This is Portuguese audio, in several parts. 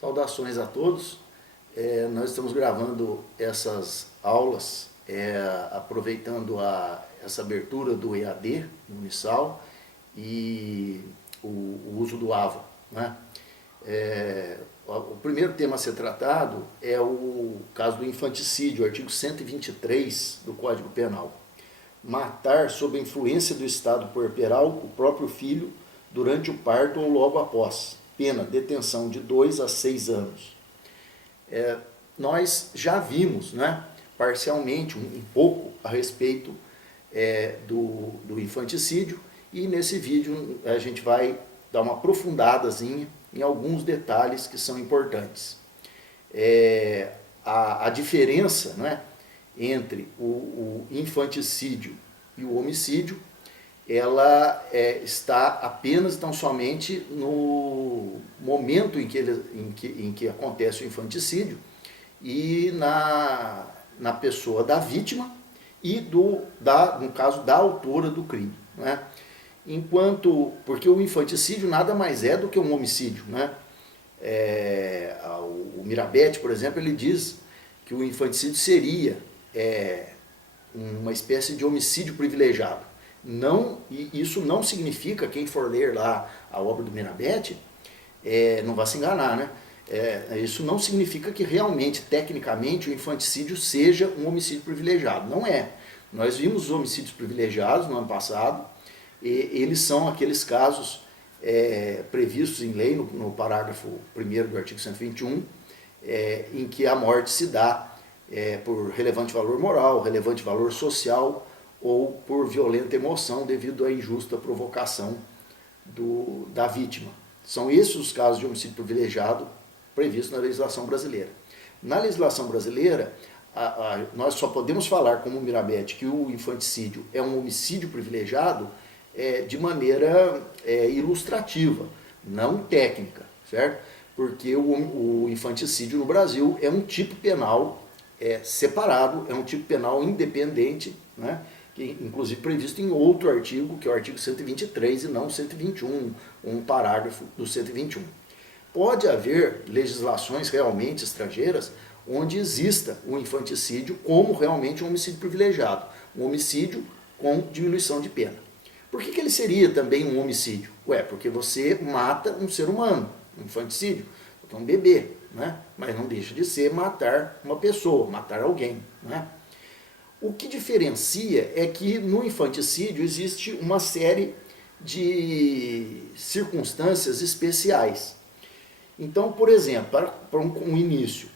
Saudações a todos. Nós estamos gravando essas aulas aproveitando essa abertura do EAD no Unisal e o uso do AVA, né? O primeiro tema a ser tratado é o caso do infanticídio, artigo 123 do Código Penal. Matar sob a influência do estado puerperal o próprio filho durante o parto ou logo após. Pena, detenção de 2 a 6 anos. Nós já vimos, né, parcialmente, um pouco a respeito do infanticídio, e nesse vídeo a gente vai dar uma aprofundadazinha em alguns detalhes que são importantes. A diferença, né, entre o infanticídio e o homicídio, ela está apenas, tão somente no momento em que acontece o infanticídio e na pessoa da vítima e no caso da autora do crime, né? Porque o infanticídio nada mais é do que um homicídio, né? O Mirabete, por exemplo, ele diz que o infanticídio seria uma espécie de homicídio privilegiado. Isso não significa, quem for ler lá a obra do Mirabete, não vai se enganar, né? Isso não significa que realmente, tecnicamente, o infanticídio seja um homicídio privilegiado. Não é. Nós vimos os homicídios privilegiados no ano passado, e eles são aqueles casos previstos em lei, no parágrafo 1º do artigo 121, em que a morte se dá por relevante valor moral, relevante valor social, ou por violenta emoção devido à injusta provocação da vítima. São esses os casos de homicídio privilegiado previstos na legislação brasileira. Na legislação brasileira, nós só podemos falar, como o Mirabete, que o infanticídio é um homicídio privilegiado de maneira ilustrativa, não técnica, certo? Porque o infanticídio no Brasil é um tipo penal separado, é um tipo penal independente, né? Inclusive previsto em outro artigo, que é o artigo 123 e não 121, um parágrafo do 121. Pode haver legislações realmente estrangeiras onde exista o infanticídio como realmente um homicídio privilegiado, um homicídio com diminuição de pena. Por que ele seria também um homicídio? Porque você mata um ser humano, um infanticídio, um bebê, né? Mas não deixa de ser matar uma pessoa, matar alguém, né? O que diferencia é que no infanticídio existe uma série de circunstâncias especiais. Então, por exemplo, para um início,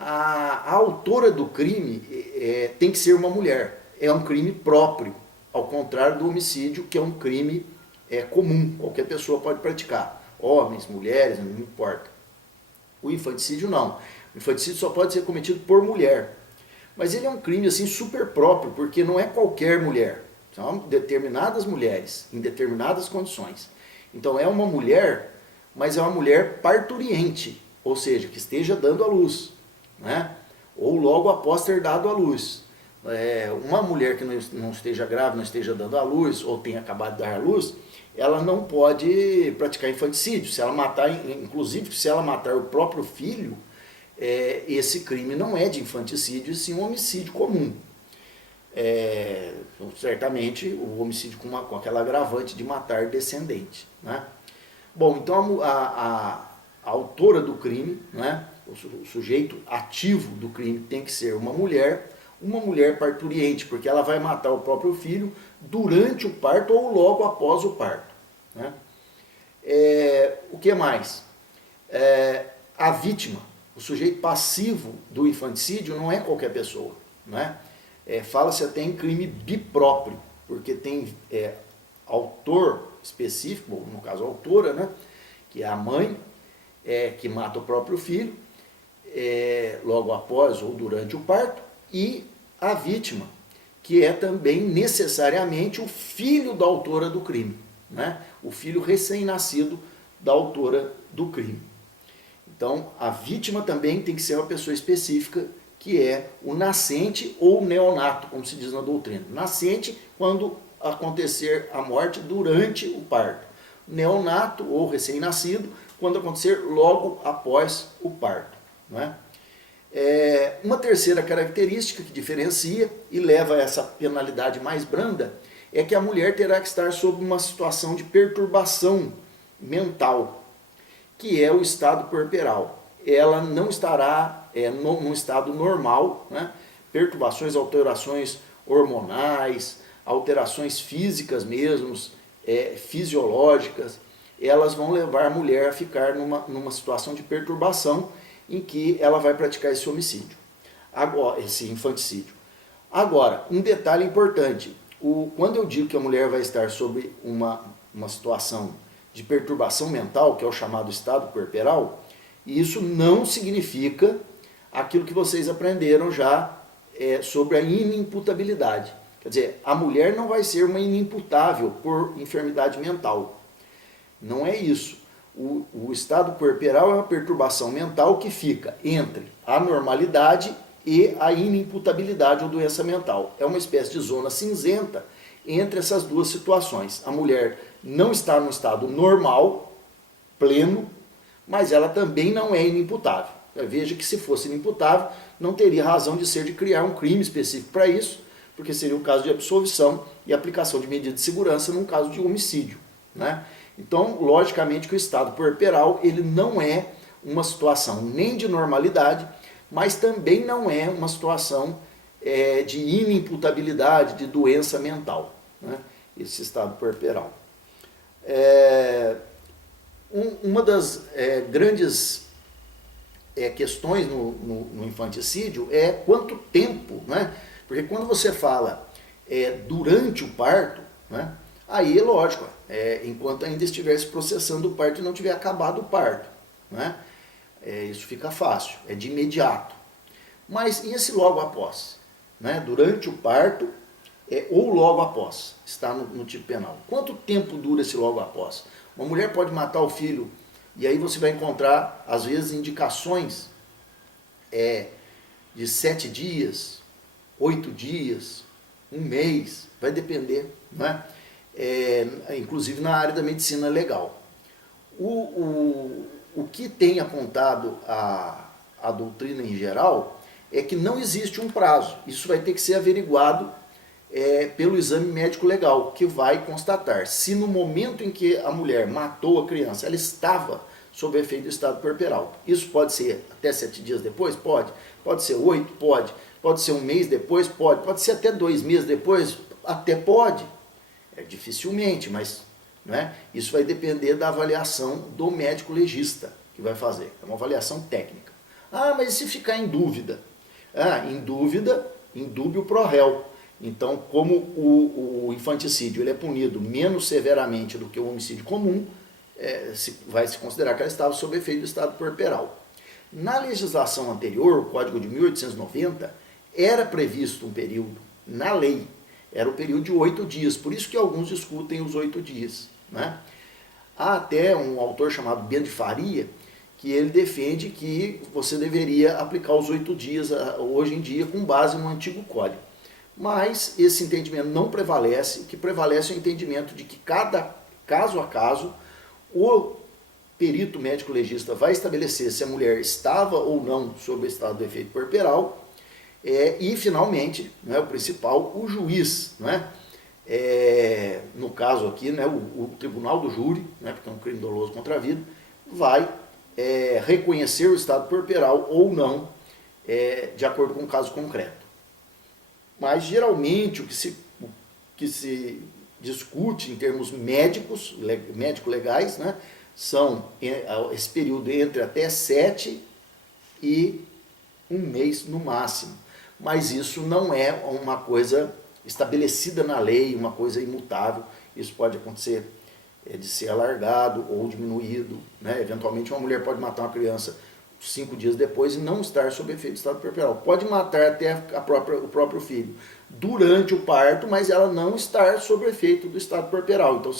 a autora do crime tem que ser uma mulher. É um crime próprio, ao contrário do homicídio, que é um crime comum, qualquer pessoa pode praticar. Homens, mulheres, não importa. O infanticídio não. O infanticídio só pode ser cometido por mulher. Mas ele é um crime assim super próprio, porque não é qualquer mulher. São determinadas mulheres, em determinadas condições. Então é uma mulher, mas é uma mulher parturiente, ou seja, que esteja dando à luz, né? Ou logo após ter dado à luz. Uma mulher que não esteja grávida, não esteja dando à luz, ou tenha acabado de dar à luz, ela não pode praticar infanticídio. Se ela matar, inclusive se ela matar o próprio filho, esse crime não é de infanticídio, e sim um homicídio comum. Certamente o homicídio com aquela agravante de matar descendente, né? Bom, então a autora do crime, né, o sujeito ativo do crime tem que ser uma mulher parturiente, porque ela vai matar o próprio filho durante o parto ou logo após o parto, né? O que mais? A vítima, o sujeito passivo do infanticídio não é qualquer pessoa, né? Fala-se até em crime bipróprio, porque tem autor específico, no caso a autora, né, que é a mãe, que mata o próprio filho, logo após ou durante o parto, e a vítima, que é também necessariamente o filho da autora do crime, né? O filho recém-nascido da autora do crime. Então, a vítima também tem que ser uma pessoa específica, que é o nascente ou neonato, como se diz na doutrina. Nascente, quando acontecer a morte durante o parto. Neonato ou recém-nascido, quando acontecer logo após o parto. Não é? Uma terceira característica que diferencia e leva a essa penalidade mais branda é que a mulher terá que estar sob uma situação de perturbação mental, que é o estado puerperal. Ela não estará num estado normal, né? Perturbações, alterações hormonais, alterações físicas mesmo, fisiológicas, elas vão levar a mulher a ficar numa situação de perturbação em que ela vai praticar esse homicídio, esse infanticídio. Agora, um detalhe importante, quando eu digo que a mulher vai estar sob uma situação de perturbação mental, que é o chamado estado puerperal, isso não significa aquilo que vocês aprenderam já sobre a inimputabilidade. Quer dizer, a mulher não vai ser uma inimputável por enfermidade mental. Não é isso. O estado puerperal é uma perturbação mental que fica entre a normalidade e a inimputabilidade ou doença mental. É uma espécie de zona cinzenta entre essas duas situações. A mulher não está no estado normal, pleno, mas ela também não é inimputável. Veja que se fosse inimputável, não teria razão de ser de criar um crime específico para isso, porque seria o caso de absolvição e aplicação de medida de segurança num caso de homicídio, né? Então, logicamente que o estado puerperal ele não é uma situação nem de normalidade, mas também não é uma situação de inimputabilidade, de doença mental, né? Esse estado puerperal. Uma das grandes questões no infanticídio é quanto tempo, né? Porque quando você fala durante o parto, né? Aí, lógico, enquanto ainda estiver se processando o parto e não tiver acabado o parto, né? Isso fica fácil, é de imediato. Mas e esse logo após? Né? Durante o parto ou logo após, está no tipo penal. Quanto tempo dura esse logo após? Uma mulher pode matar o filho e aí você vai encontrar, às vezes, indicações de 7 dias, 8 dias, 1 mês, vai depender, né? Inclusive na área da medicina legal. O que tem apontado a doutrina em geral é que não existe um prazo. Isso vai ter que ser averiguado pelo exame médico legal, que vai constatar se no momento em que a mulher matou a criança, ela estava sob efeito do estado puerperal. Isso pode ser até 7 dias depois? Pode. Pode ser 8? Pode. Pode ser 1 mês depois? Pode. Pode ser até 2 meses depois? Até pode. Dificilmente, mas né, isso vai depender da avaliação do médico legista que vai fazer. É uma avaliação técnica. Ah, mas e se ficar em dúvida? Em dúvida, indúbio pro réu. Então, como o infanticídio ele é punido menos severamente do que o homicídio comum, vai se considerar que ela estava sob efeito do estado puerperal. Na legislação anterior, o Código de 1890, era previsto um período, na lei, era o período de 8 dias, por isso que alguns discutem os 8 dias. Né? Há até um autor chamado Bento de Faria, que ele defende que você deveria aplicar os 8 dias hoje em dia com base no antigo código. Mas esse entendimento não prevalece, o que prevalece é o entendimento de que cada caso a caso, o perito médico legista vai estabelecer se a mulher estava ou não sob o estado do efeito puerperal, e finalmente, né, o principal, o juiz, né, no caso aqui, né, o tribunal do júri, né, porque é um crime doloso contra a vida, vai reconhecer o estado puerperal ou não, de acordo com o caso concreto. Mas geralmente o que se discute em termos médico-legais, né, são esse período entre até 7 e 1 mês no máximo. Mas isso não é uma coisa estabelecida na lei, uma coisa imutável. Isso pode acontecer de ser alargado ou diminuído. Né? Eventualmente uma mulher pode matar uma criança 5 dias depois e não estar sob efeito do estado puerperal. Pode matar até o próprio filho durante o parto, mas ela não estar sob efeito do estado puerperal. Então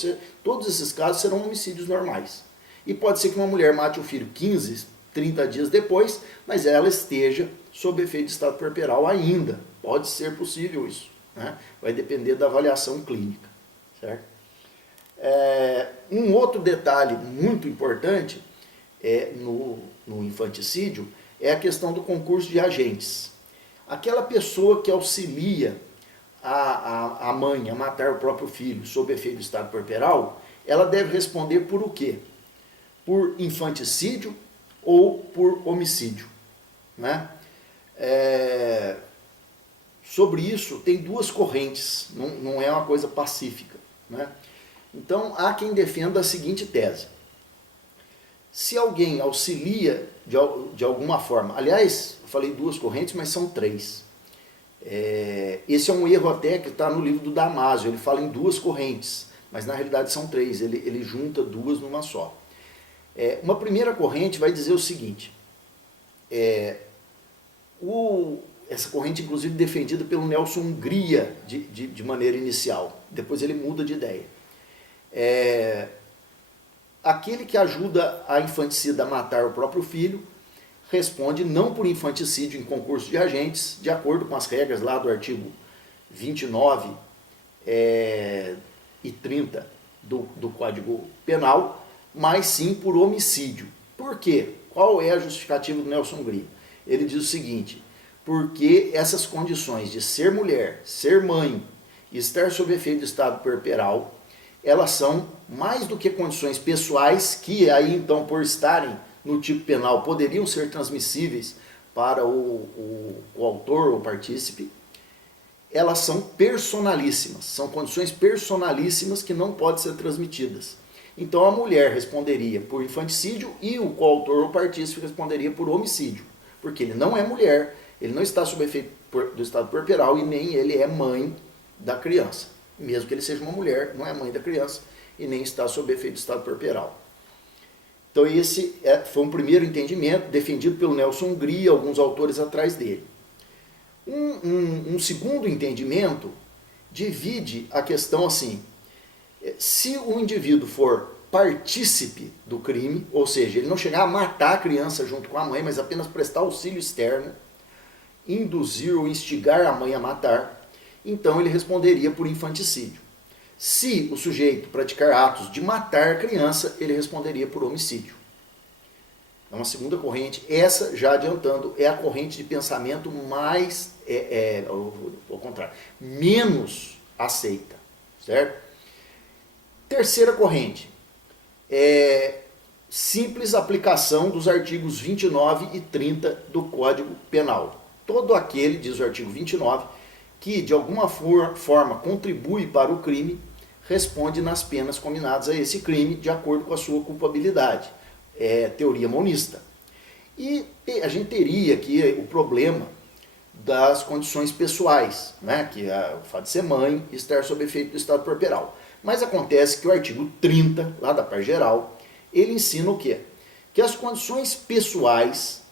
todos esses casos serão homicídios normais. E pode ser que uma mulher mate o filho 15, 30 dias depois, mas ela esteja sob efeito de estado puerperal ainda. Pode ser possível isso. Né? Vai depender da avaliação clínica. Certo? Um outro detalhe muito importante no infanticídio é a questão do concurso de agentes. Aquela pessoa que auxilia a mãe a matar o próprio filho sob efeito do estado puerperal, ela deve responder por o quê? Por infanticídio ou por homicídio, né? Sobre isso tem duas correntes, não é uma coisa pacífica, né? Então há quem defenda a seguinte tese: se alguém auxilia de alguma forma, aliás, eu falei duas correntes, mas são três. Esse é um erro até que está no livro do Damásio, ele fala em duas correntes, mas na realidade são três, ele junta duas numa só. Uma primeira corrente vai dizer o seguinte, essa corrente inclusive defendida pelo Nelson Hungria de maneira inicial, depois ele muda de ideia. Aquele que ajuda a infanticida a matar o próprio filho responde não por infanticídio em concurso de agentes, de acordo com as regras lá do artigo 29 e 30 do Código Penal, mas sim por homicídio. Por quê? Qual é a justificativa do Nelson Hungria? Ele diz o seguinte: porque essas condições de ser mulher, ser mãe e estar sob efeito do estado puerperal, elas são mais do que condições pessoais que aí então por estarem no tipo penal poderiam ser transmissíveis para o autor ou partícipe, elas são personalíssimas, são condições personalíssimas que não podem ser transmitidas. Então a mulher responderia por infanticídio e o coautor ou partícipe responderia por homicídio, porque ele não é mulher, ele não está sob efeito do estado puerperal e nem ele é mãe da criança. Mesmo que ele seja uma mulher, não é mãe da criança e nem está sob efeito do estado puerperal. Então esse foi um primeiro entendimento defendido pelo Nelson Hungria e alguns autores atrás dele. Um segundo entendimento divide a questão assim: se o indivíduo for partícipe do crime, ou seja, ele não chegar a matar a criança junto com a mãe, mas apenas prestar auxílio externo, induzir ou instigar a mãe a matar, então ele responderia por infanticídio. Se o sujeito praticar atos de matar a criança, ele responderia por homicídio. É uma segunda corrente. Essa, já adiantando, é a corrente de pensamento mais, ao contrário, menos aceita, certo? Terceira corrente, simples aplicação dos artigos 29 e 30 do Código Penal. Todo aquele, diz o artigo 29, que de alguma forma contribui para o crime, responde nas penas combinadas a esse crime de acordo com a sua culpabilidade. Teoria monista. E a gente teria aqui o problema das condições pessoais, né? Que é o fato de ser mãe e estar sob efeito do estado puerperal. Mas acontece que o artigo 30, lá da parte geral, ele ensina o quê? Que as condições pessoais,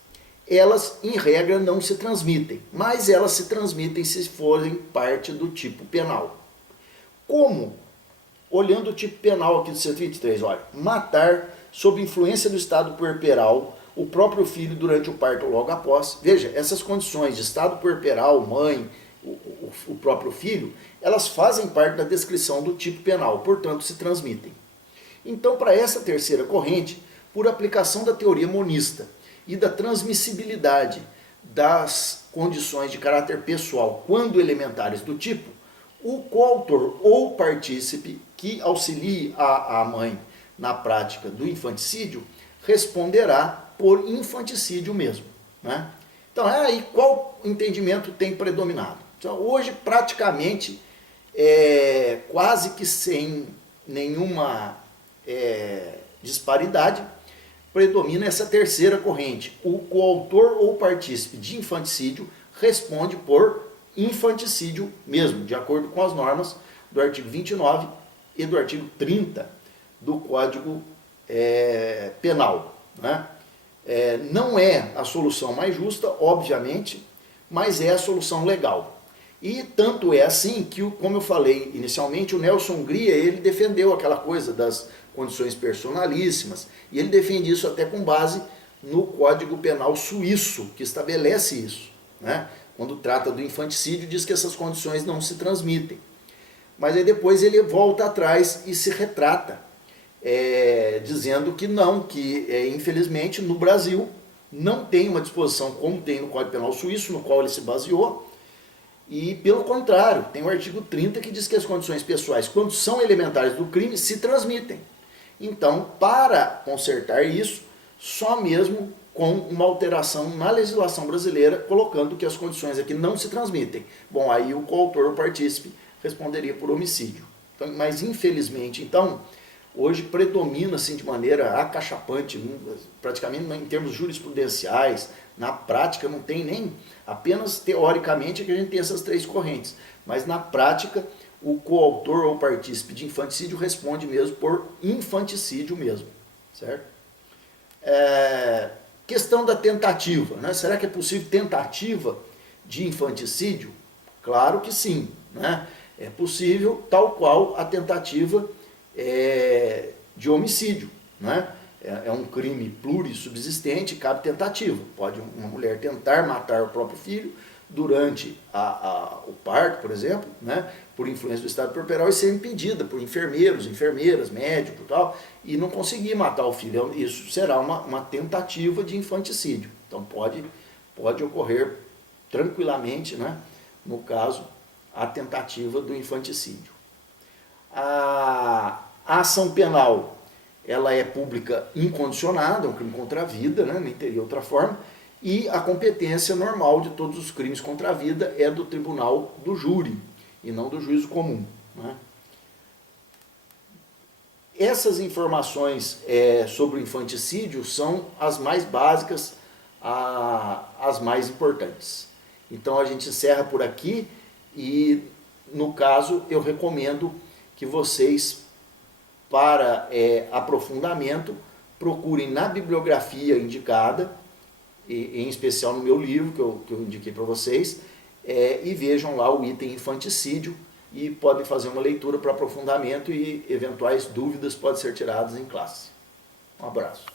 elas, em regra, não se transmitem, mas elas se transmitem se forem parte do tipo penal. Como? Olhando o tipo penal aqui do 123, olha, matar sob influência do estado puerperal o próprio filho durante o parto ou logo após. Veja, essas condições de estado puerperal, mãe, o próprio filho, elas fazem parte da descrição do tipo penal, portanto se transmitem. Então, para essa terceira corrente, por aplicação da teoria monista e da transmissibilidade das condições de caráter pessoal quando elementares do tipo, o coautor ou partícipe que auxilie a mãe na prática do infanticídio responderá por infanticídio mesmo, né? Então, aí qual entendimento tem predominado? Então, hoje, praticamente, quase que sem nenhuma disparidade, predomina essa terceira corrente. O coautor ou partícipe de infanticídio responde por infanticídio mesmo, de acordo com as normas do artigo 29 e do artigo 30 do Código Penal, né? Não é a solução mais justa, obviamente, mas é a solução legal. E tanto é assim que, como eu falei inicialmente, o Nelson Hungria, ele defendeu aquela coisa das condições personalíssimas, e ele defende isso até com base no Código Penal suíço, que estabelece isso, né? Quando trata do infanticídio, diz que essas condições não se transmitem. Mas aí depois ele volta atrás e se retrata, dizendo que não, que infelizmente no Brasil não tem uma disposição como tem no Código Penal Suíço, no qual ele se baseou, e pelo contrário, tem o artigo 30 que diz que as condições pessoais, quando são elementares do crime, se transmitem. Então, para consertar isso, só mesmo com uma alteração na legislação brasileira, colocando que as condições aqui não se transmitem. Bom, aí o coautor ou partícipe responderia por homicídio. Então, mas infelizmente, então, hoje predomina assim, de maneira acachapante, praticamente em termos jurisprudenciais, na prática não tem nem, apenas teoricamente é que a gente tem essas três correntes, mas na prática o coautor ou partícipe de infanticídio responde mesmo por infanticídio mesmo, certo? Questão da tentativa, né? Será que é possível tentativa de infanticídio? Claro que sim, né? É possível, tal qual a tentativa de homicídio, né? É um crime plurissubsistente, cabe tentativa. Pode uma mulher tentar matar o próprio filho durante o parto, por exemplo, né? Por influência do estado puerperal e ser impedida por enfermeiros, enfermeiras, médicos e tal, e não conseguir matar o filho. Isso será uma tentativa de infanticídio. Então pode ocorrer tranquilamente, né? No caso, a tentativa do infanticídio. A ação penal, ela é pública incondicionada, é um crime contra a vida, né? Nem teria outra forma, e a competência normal de todos os crimes contra a vida é do tribunal do júri, e não do juízo comum, né? Essas informações sobre o infanticídio são as mais básicas, as mais importantes. Então a gente encerra por aqui e, no caso, eu recomendo que vocês, para aprofundamento, procurem na bibliografia indicada, em especial no meu livro que eu indiquei para vocês, e vejam lá o item infanticídio e podem fazer uma leitura para aprofundamento e eventuais dúvidas podem ser tiradas em classe. Um abraço.